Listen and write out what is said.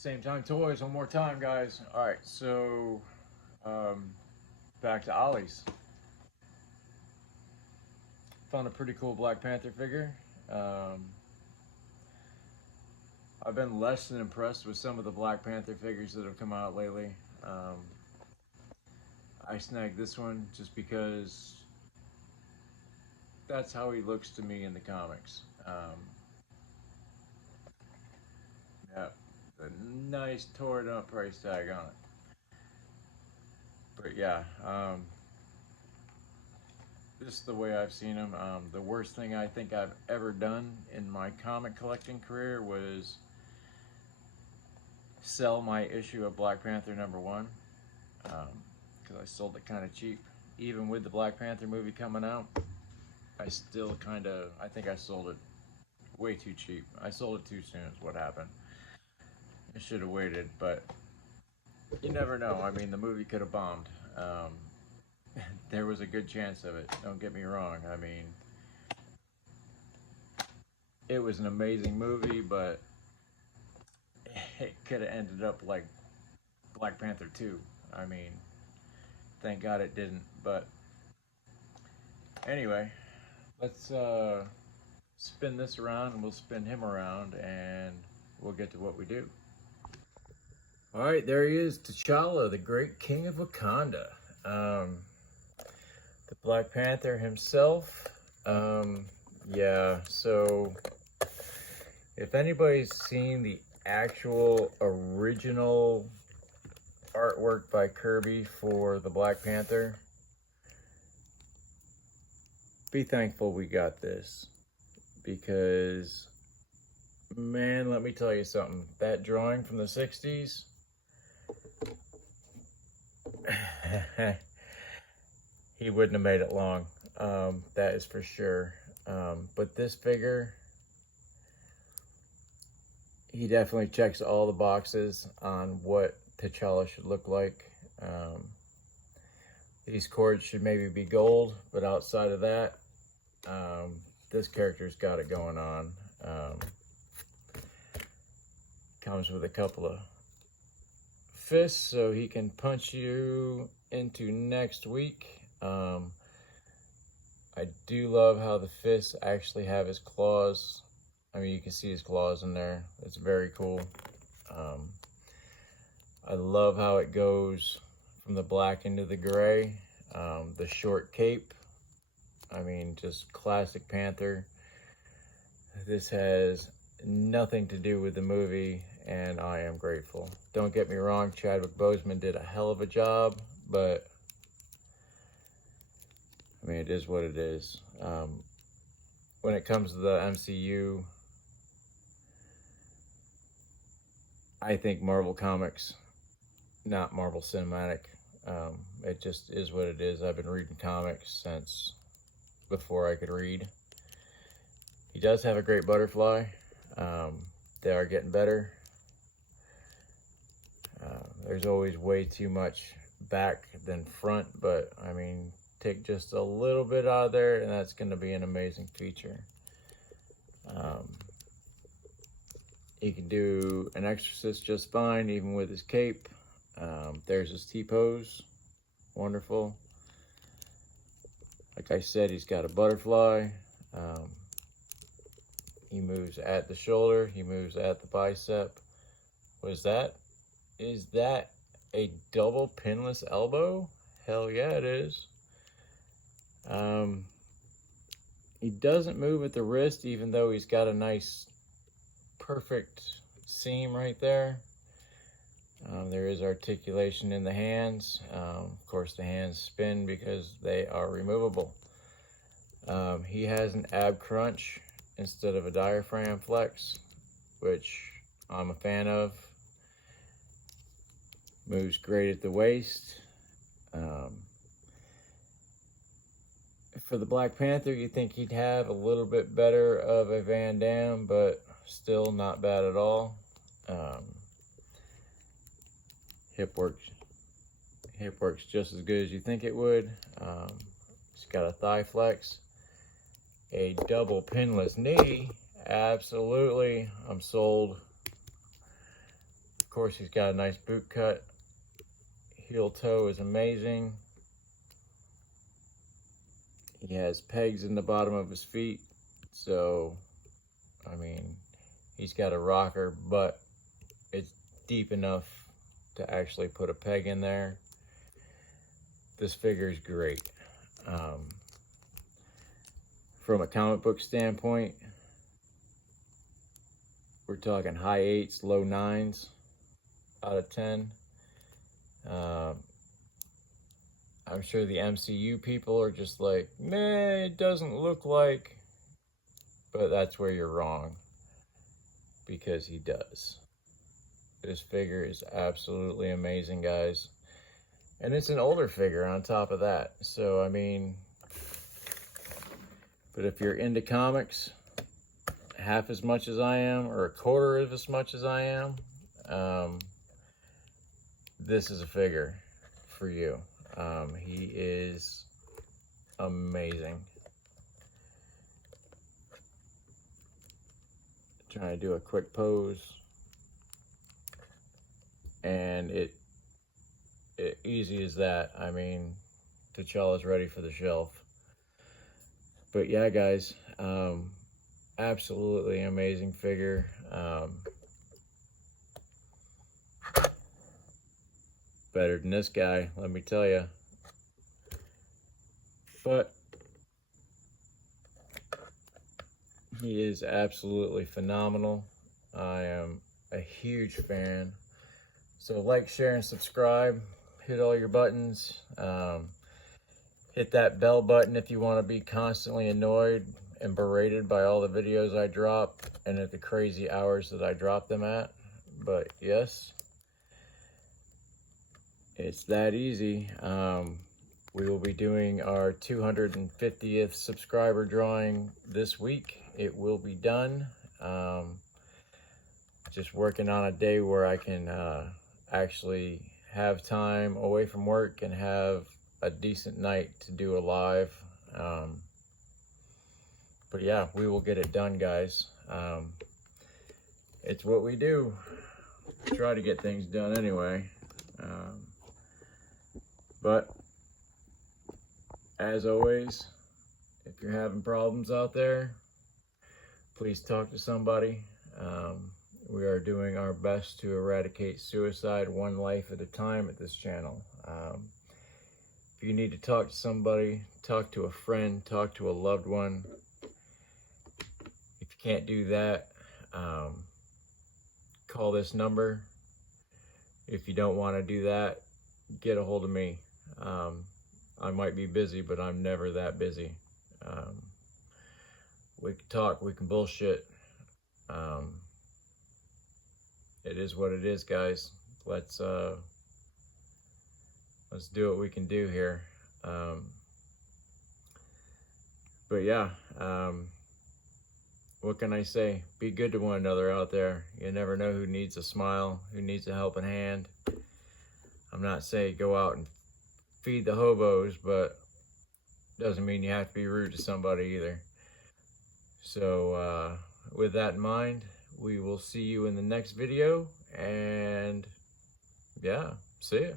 Same time toys, one more time, guys. All right, so back to Ollie's. Found a pretty cool Black Panther figure. I've been less than impressed with some of the Black Panther figures that have come out lately. I snagged this one just because that's how he looks to me in the comics. Yeah, a nice torn up price tag on it. But yeah, this is the way I've seen him. The worst thing I think I've ever done in my comic collecting career was sell my issue of Black Panther #1 because I sold it kind of cheap. Even with the Black Panther movie coming out, I think I sold it way too cheap. I sold it too soon is what happened. I should have waited, but you never know. I mean, the movie could have bombed. There was a good chance of it, don't get me wrong. I mean, it was an amazing movie, but it could have ended up like Black Panther 2. I mean, thank God it didn't. But anyway, let's spin this around and we'll spin him around and we'll get to what we do. All right, there he is, T'Challa, the great king of Wakanda. The Black Panther himself. Yeah, so if anybody's seen the actual original artwork by Kirby for the Black Panther, be thankful we got this, because man, let me tell you something, that drawing from the 60s, he wouldn't have made it long, that is for sure. But this figure, he definitely checks all the boxes on what T'Challa should look like. These cords should maybe be gold, but outside of that, this character's got it going on. Comes with a couple of fists so he can punch you into next week. I do love how the fists actually have his claws. I mean, you can see his claws in there. It's very cool. I love how it goes from the black into the gray. The short cape. I mean, just classic Panther. This has nothing to do with the movie, and I am grateful. Don't get me wrong, Chadwick Boseman did a hell of a job, but I mean, it is what it is. When it comes to the MCU, I think Marvel Comics, not Marvel Cinematic. It just is what it is. I've been reading comics since before I could read. He does have a great butterfly. They are getting better. There's always way too much back than front, but I mean, take just a little bit out of there and that's going to be an amazing feature. He can do an exorcist just fine, even with his cape. There's his T-pose. Wonderful. Like I said, he's got a butterfly. He moves at the shoulder. He moves at the bicep. What is that? Is that a double pinless elbow? Hell yeah, it is. He doesn't move at the wrist, even though he's got a nice, perfect seam right there. There is articulation in the hands. Of course, the hands spin because they are removable. He has an ab crunch instead of a diaphragm flex, which I'm a fan of. Moves great at the waist. For the Black Panther, you think he'd have a little bit better of a Van Damme, but still not bad at all. Hip works just as good as you think it would. He's got a thigh flex, a double pinless knee. Absolutely, I'm sold. Of course, he's got a nice boot cut. Heel toe is amazing. He has pegs in the bottom of his feet. So, I mean, he's got a rocker, but it's deep enough to actually put a peg in there. This figure is great. From a comic book standpoint, we're talking high 8s, low 9s out of 10. I'm sure the MCU people are just like, meh, it doesn't look like, but that's where you're wrong, because he does. This figure is absolutely amazing, guys. And it's an older figure on top of that. So, I mean, but if you're into comics half as much as I am, or a quarter of as much as I am, this is a figure for you. He is amazing. Trying to do a quick pose, and it easy as that. I mean, T'Challa's ready for the shelf. But yeah, guys, absolutely amazing figure. Better than this guy, let me tell you. But he is absolutely phenomenal. I am a huge fan. So like, share, and subscribe. Hit all your buttons. Hit that bell button if you want to be constantly annoyed and berated by all the videos I drop and at the crazy hours that I drop them at. But yes, it's that easy. We will be doing our 250th subscriber drawing this week. It will be done. Just working on a day where I can actually have time away from work and have a decent night to do a live. But yeah, we will get it done, guys. It's what we do. Try to get things done anyway. But as always, if you're having problems out there, please talk to somebody. We are doing our best to eradicate suicide one life at a time at this channel. If you need to talk to somebody, talk to a friend, talk to a loved one. If you can't do that, call this number. If you don't want to do that, get a hold of me. I might be busy, but I'm never that busy. We can talk, we can bullshit. It is what it is, guys. Let's do what we can do here. But yeah, what can I say? Be good to one another out there. You never know who needs a smile, who needs a helping hand. I'm not saying go out and feed the hobos, but doesn't mean you have to be rude to somebody either. So with that in mind, we will see you in the next video, and yeah, see ya.